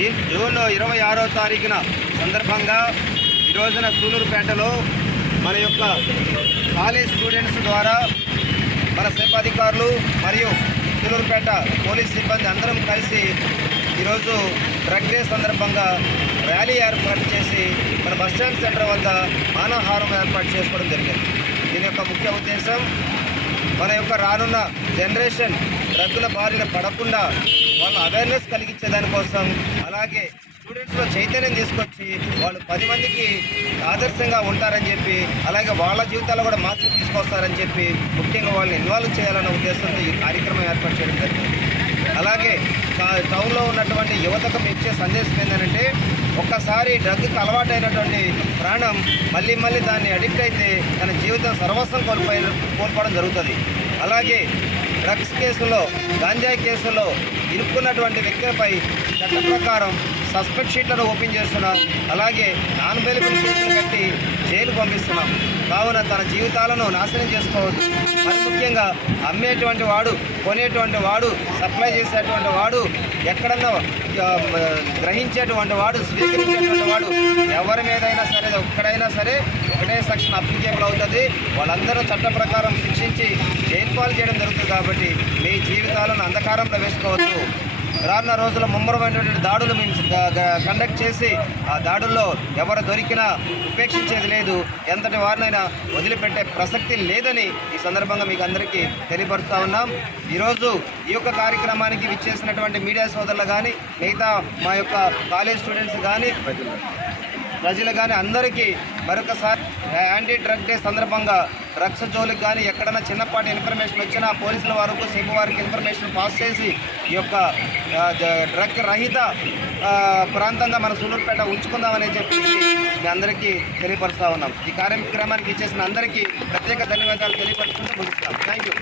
June 26వ తారీఖున సందర్భంగా ఈ రోజున సూలూరుపేటలో మన యొక్క కాలేజ్ స్టూడెంట్స్ ద్వారా మన సెప్ అధికారులు మరియు సూలూరుపేట పోలీస్ సిబ్బంది అందరం కలిసి ఈరోజు డ్రగ్ డే సందర్భంగా ర్యాలీ ఏర్పాటు చేసి మన బస్టాండ్ సెంటర్ వద్ద మానవహారం ఏర్పాటు చేసుకోవడం జరిగింది. దీని యొక్క ముఖ్య ఉద్దేశం మన యొక్క రానున్న జనరేషన్ డ్రగ్గుల బారిన పడకుండా వాళ్ళ అవేర్నెస్ కలిగించేదానికోసం, అలాగే స్టూడెంట్స్లో చైతన్యం తీసుకొచ్చి వాళ్ళు 10 మందికి ఆదర్శంగా ఉంటారని చెప్పి, అలాగే వాళ్ళ జీవితాల్లో కూడా మార్పు తీసుకొస్తారని చెప్పి ముఖ్యంగా వాళ్ళని ఇన్వాల్వ్ చేయాలన్న ఉద్దేశంతో ఈ కార్యక్రమం ఏర్పాటు చేయడం జరిగింది. అలాగే టౌన్లో ఉన్నటువంటి యువతకు ఇచ్చే సందేశం ఏంటంటే, ఒక్కసారి డ్రగ్కి అలవాటైనటువంటి ప్రాణం మళ్ళీ దాన్ని అడిక్ట్ అయితే తన జీవితం సర్వస్వం కోల్పోవడం జరుగుతుంది. అలాగే డ్రగ్స్ కేసులో, గాంజాయి కేసులో ఇరుక్కున్నటువంటి వ్యక్తులపై చట్ట ప్రకారం సస్పెక్ట్ షీట్లను ఓపెన్ చేస్తున్నాం. అలాగే నాన్ బెయిలబుల్ కేసులు కట్టి జైలు పంపిస్తున్నాం. కావున తన జీవితాలను నాశనం చేసుకోవద్దు. మరి ముఖ్యంగా అమ్మేటువంటి వాడు, కొనేటువంటి వాడు, సప్లై చేసేటువంటి వాడు, ఎక్కడన్నా గ్రహించేటువంటి వాడు, స్వీకరించేటువంటి వాడు ఎవరి మీదైనా సరే, ఒక్కడైనా సరే ఒకటే సెక్షన్ అప్లికేబుల్ అవుతుంది. వాళ్ళందరూ చట్ట ప్రకారం శిక్షించి జైలు పాలు చేయడం జరుగుతుంది. కాబట్టి మీ జీవితాలను అంధకారంలో వేసుకోవద్దు. రానున్న రోజుల్లో ముమ్మరమైనటువంటి దాడులు మేము కండక్ట్ చేసి ఆ దాడుల్లో ఎవరు దొరికినా ఉపేక్షించేది లేదు, ఎంతటి వారినైనా వదిలిపెట్టే ప్రసక్తి లేదని ఈ సందర్భంగా మీకు అందరికీ తెలియపరుస్తూ ఉన్నాం. ఈరోజు ఈ యొక్క కార్యక్రమానికి విచ్చేసినటువంటి మీడియా సోదరులు కానీ, మిగతా మా యొక్క కాలేజ్ స్టూడెంట్స్ కానీ, ప్రజలు కానీ అందరికీ మరొకసారి యాంటీ డ్రగ్ డే సందర్భంగా డ్రగ్స్ జోలికి కానీ ఎక్కడైనా చిన్నపాటి ఇన్ఫర్మేషన్ వచ్చినా పోలీసుల వరకు, సిబ్ వారికి ఇన్ఫర్మేషన్ పాస్ చేసి ఈ యొక్క డ్రగ్ రహిత ప్రాంతంగా మన సూలూరుపేట ఉంచుకుందామని చెప్పి మీ అందరికీ తెలియపరుస్తూ ఉన్నాం. ఈ కార్యక్రమానికి ఇచ్చేసిన అందరికీ ప్రత్యేక ధన్యవాదాలు తెలియపరుచుకుంటూ ముగిస్తాం. Thank you.